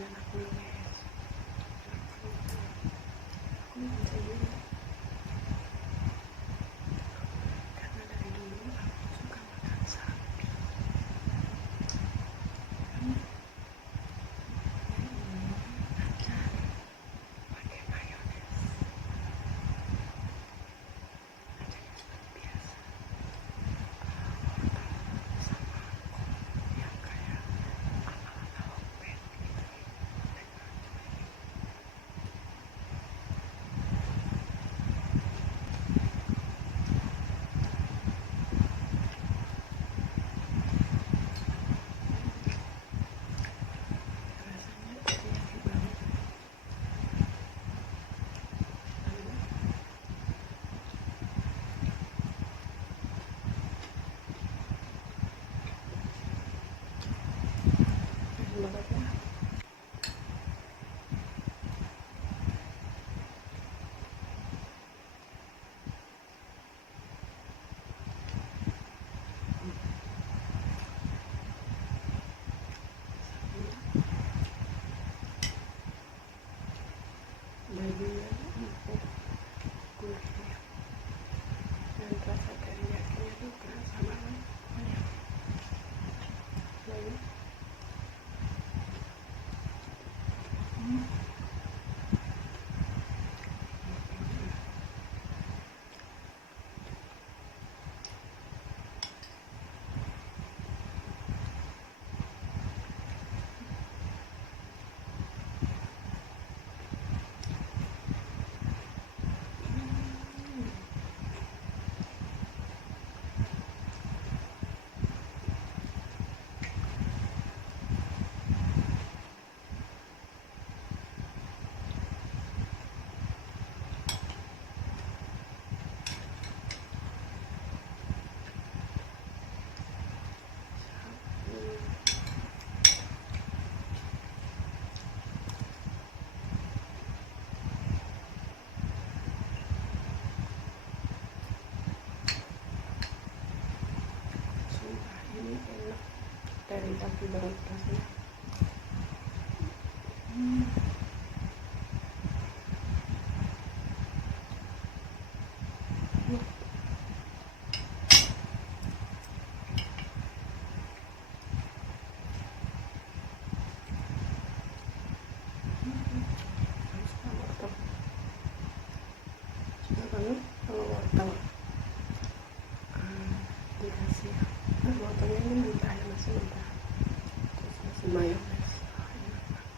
dengan aku guys. Aku bisa dulu karena dari dulu aku suka makan sapi. Ini acar pakai mayones. Acarnya seperti biasa. Wortel sama kol yang kayak ala-ala hokben gitu. Rasanya teriyaki banget. Enak banget ya. Dagingnya empuk, gurih, dan rasa teriyakinya tuh kerasa banget. Lalu sumpah ini enak dari tapi banget rasanya. Suka wortel, suka banget kalau wortel dikasih wortelnya ini mentah ya, masih mentah, terus masih mayones. Enak banget.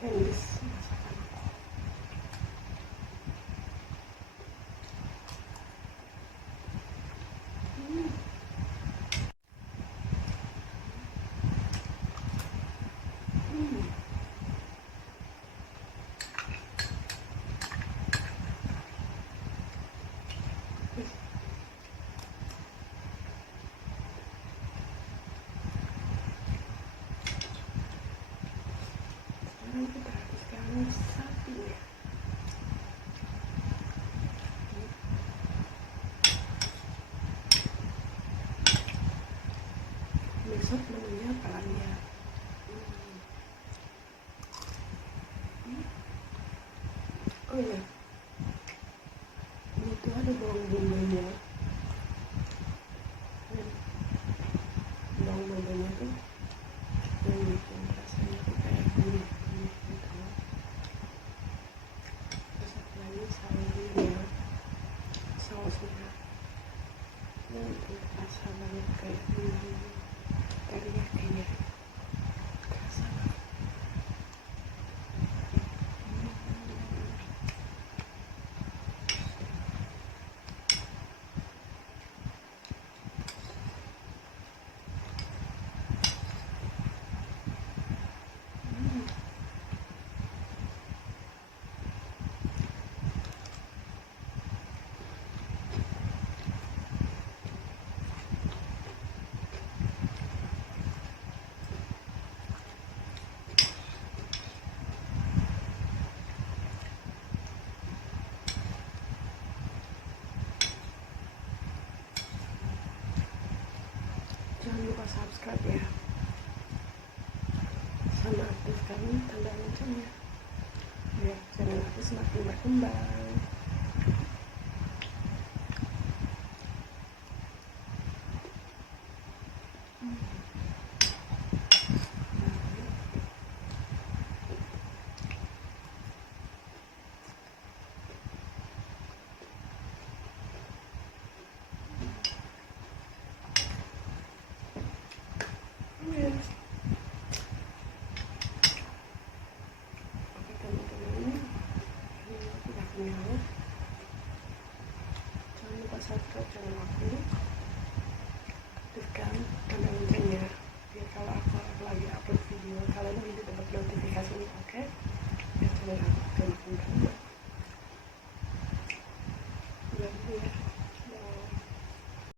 Hendis masakan. Sekarang kita habiskan sapinya. Besok menunya apa lagi ya? Oh iya, ini tuh ada bawang bombay-nya. Bawang bombay-nya tuh yang bikin rasanya tuh kayak gurih gitu. Terus satu lagi sausnya, sausnya yang bikin terasa banget kayak teriyaki-nya. Terasa banget. Jangan lupa subscribe ya, sama aktifkan tanda loncengnya biar channel aku semakin berkembang.